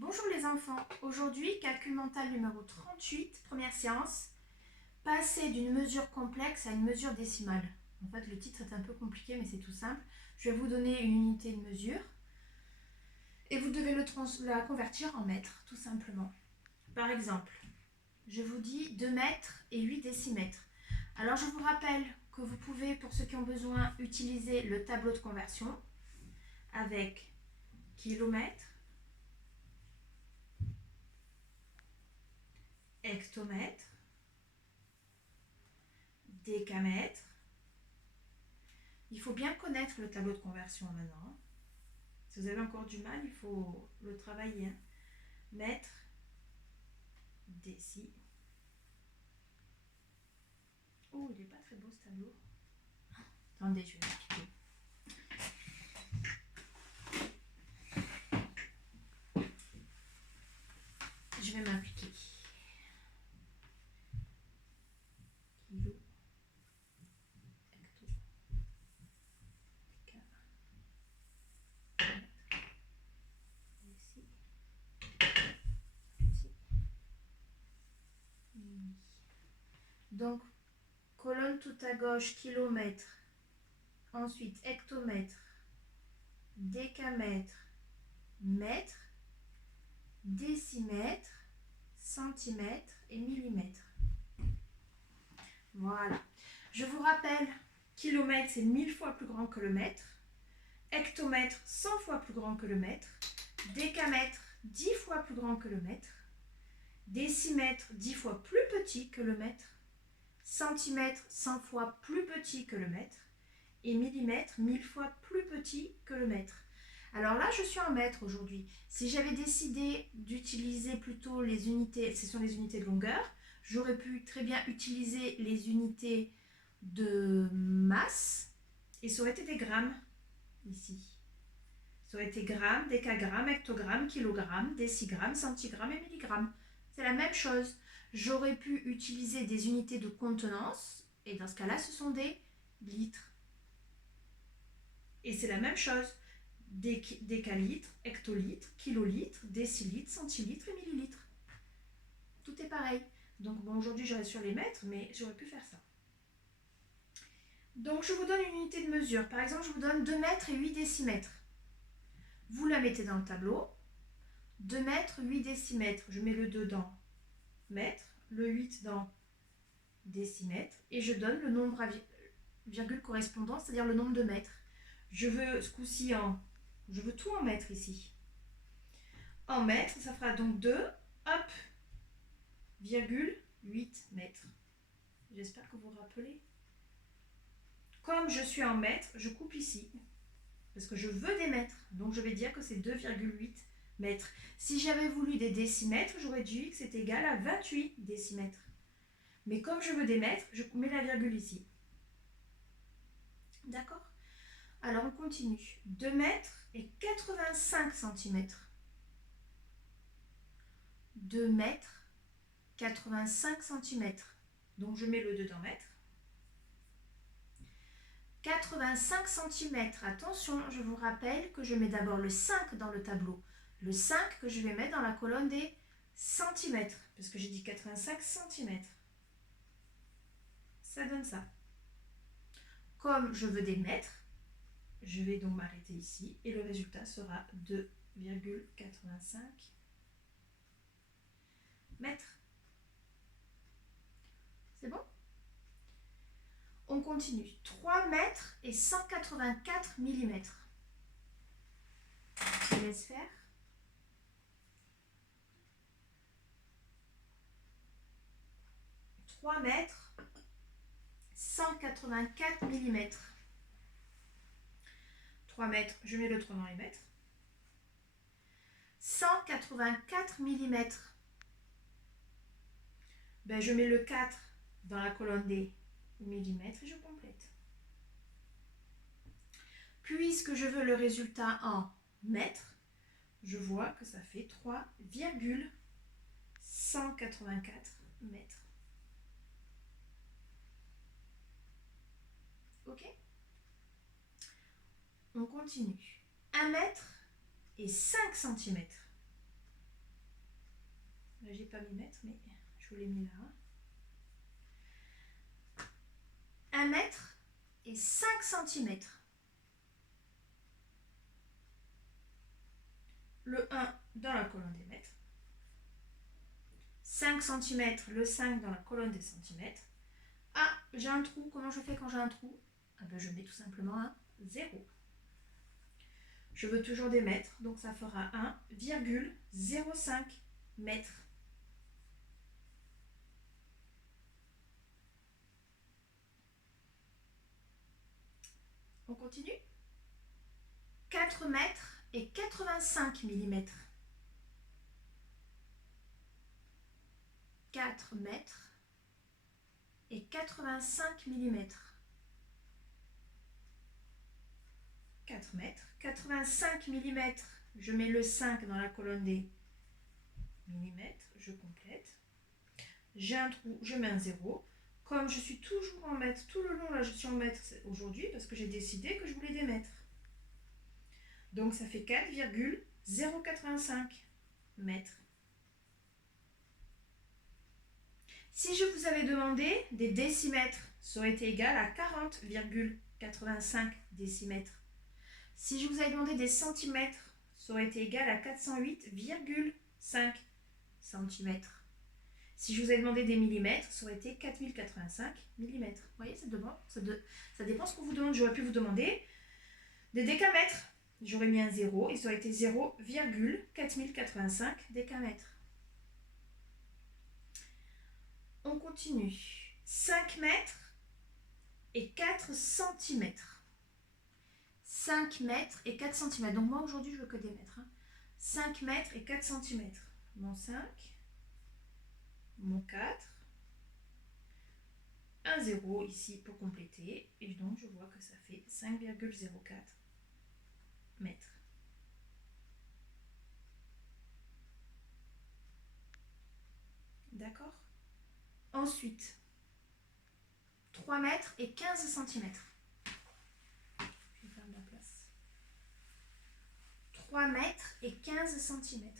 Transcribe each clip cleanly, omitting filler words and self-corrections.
Bonjour les enfants, aujourd'hui calcul mental numéro 38, première séance, passer d'une mesure complexe à une mesure décimale. En fait le titre est un peu compliqué mais c'est tout simple. Je vais vous donner une unité de mesure et vous devez la convertir en mètres tout simplement. Par exemple, je vous dis 2 mètres et 8 décimètres. Alors je vous rappelle que vous pouvez, pour ceux qui ont besoin, utiliser le tableau de conversion avec kilomètres, hectomètre, décamètre. Il faut bien connaître le tableau de conversion maintenant. Si vous avez encore du mal, il faut le travailler. Mètre, déci. Oh, il n'est pas très beau ce tableau. Attendez, je vais m'appliquer. Je vais m'appliquer. Kilo, hecto, déca, déci, déci, milli. Donc, colonne tout à gauche, kilomètre. Ensuite, hectomètre, décamètre, mètre, décimètre, centimètre et millimètre. Voilà. Je vous rappelle, kilomètre c'est 1000 fois plus grand que le mètre, hectomètre 100 fois plus grand que le mètre, décamètre 10 fois plus grand que le mètre, décimètre 10 fois plus petit que le mètre, centimètre 100 fois plus petit que le mètre et millimètre 1000 fois plus petit que le mètre. Alors là, je suis en mètres aujourd'hui. Si j'avais décidé d'utiliser plutôt les unités, ce sont les unités de longueur, j'aurais pu très bien utiliser les unités de masse et ça aurait été des grammes ici. Ça aurait été grammes, décagrammes, hectogrammes, kilogrammes, décigrammes, centigrammes et milligrammes. C'est la même chose. J'aurais pu utiliser des unités de contenance et dans ce cas-là, ce sont des litres. Et c'est la même chose. Décalitres, hectolitres, kilolitres, décilitres, centilitres et millilitres. Tout est pareil. Donc bon, aujourd'hui je reste sur les mètres, mais j'aurais pu faire ça. Donc je vous donne une unité de mesure. Par exemple, je vous donne 2 mètres et 8 décimètres. Vous la mettez dans le tableau. 2 mètres, 8 décimètres. Je mets le 2 dans mètre, le 8 dans décimètre. Et je donne le nombre à virgule correspondant, c'est-à-dire le nombre de mètres. Je veux ce coup-ci je veux tout en mètres ici. En mètres, ça fera donc 2, hop, virgule 8 mètres. J'espère que vous vous rappelez. Comme je suis en mètres, je coupe ici. Parce que je veux des mètres. Donc je vais dire que c'est 2,8 mètres. Si j'avais voulu des décimètres, j'aurais dit que c'est égal à 28 décimètres. Mais comme je veux des mètres, je mets la virgule ici. D'accord ? Alors on continue. 2 mètres et 85 cm. 2 mètres, 85 cm. Donc je mets le 2 dans mètres. 85 cm. Attention, je vous rappelle que je mets d'abord le 5 dans le tableau. Le 5 que je vais mettre dans la colonne des centimètres. Parce que j'ai dit 85 cm. Ça donne ça. Comme je veux des mètres, je vais donc m'arrêter ici. Et le résultat sera 2,85 mètres. C'est bon ? On continue. 3 mètres et 184 mm. Je laisse faire. 3 mètres, 184 mm. 3 mètres, je mets le 3 dans les mètres. 184 mm. Ben, je mets le 4 dans la colonne des millimètres et je complète. Puisque je veux le résultat en mètres, je vois que ça fait 3,184 mètres. Ok ? On continue. 1 mètre et 5 cm. Là, j'ai pas mis mètre, mais je vous l'ai mis là. 1 mètre et 5 cm. Le 1 dans la colonne des mètres. 5 cm, le 5 dans la colonne des centimètres. Ah, j'ai un trou. Comment je fais quand j'ai un trou? Ah ben, je mets tout simplement un 0. Je veux toujours des mètres, donc ça fera 1,05 mètres. On continue? 4 mètres et 85 mm. 4 mètres et 85 mm. 4 mètres, 85 mm, je mets le 5 dans la colonne des millimètres, je complète. J'ai un trou, je mets un 0. Comme je suis toujours en mètres, tout le long là je suis en mètres aujourd'hui parce que j'ai décidé que je voulais des mètres. Donc ça fait 4,085 mètres. Si je vous avais demandé des décimètres, ça aurait été égal à 40,85 décimètres. Si je vous avais demandé des centimètres, ça aurait été égal à 408,5 cm. Si je vous avais demandé des millimètres, ça aurait été 4085 mm. Vous voyez, ça dépend ce qu'on vous demande. J'aurais pu vous demander des décamètres. J'aurais mis un 0 et ça aurait été 0,4085 décamètres. On continue. 5 mètres et 4 cm. 5 mètres et 4 cm. Donc moi aujourd'hui je veux que des mètres. 5 mètres et 4 cm. Mon 5, mon 4, un 0 ici pour compléter. Et donc je vois que ça fait 5,04 mètres. D'accord? Ensuite, 3 mètres et 15 cm. 3 mètres et 15 cm.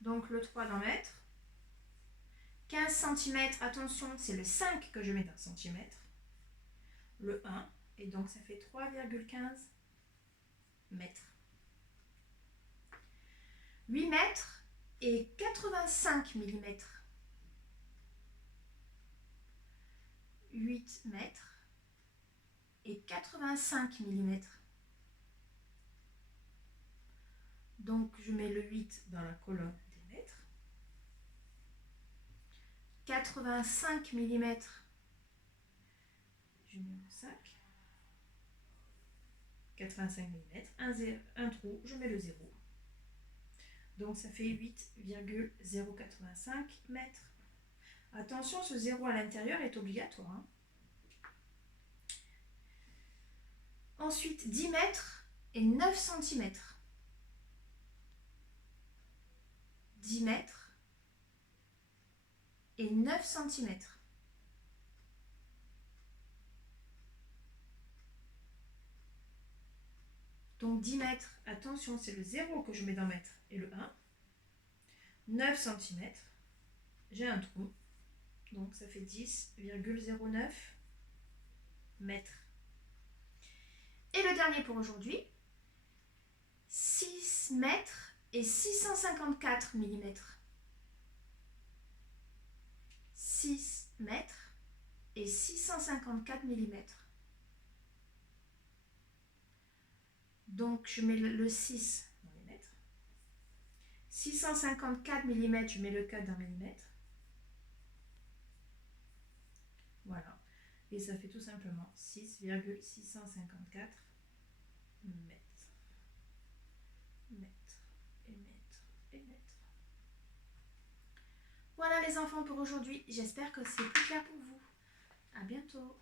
Donc le 3 dans mètre. 15 cm, attention, c'est le 5 que je mets dans centimètre. Le 1, et donc ça fait 3,15 mètres. 8 mètres et 85 mm. 8 mètres et 85 mm. Donc je mets le 8 dans la colonne des mètres. 85 mm. Je mets mon 5. 85 mm. Un trou, je mets le 0. Donc ça fait 8,085 mètres. Attention, ce 0 à l'intérieur est obligatoire. Hein. Ensuite, 10 mètres et 9 cm. 10 mètres et 9 cm. Donc 10 mètres, attention, c'est le 0 que je mets dans mètre et le 1. 9 cm, j'ai un trou. Donc ça fait 10,09 mètres. Et le dernier pour aujourd'hui, 6 mètres et 654 mm. 6 mètres et 654 mm. Donc je mets le 6 dans les mètres. 654 mm, je mets le 4 dans millimètres. Voilà. Et ça fait tout simplement 6,654 mètres. Mètres et mètres et mètres. Voilà les enfants pour aujourd'hui. J'espère que c'est plus clair pour vous. À bientôt.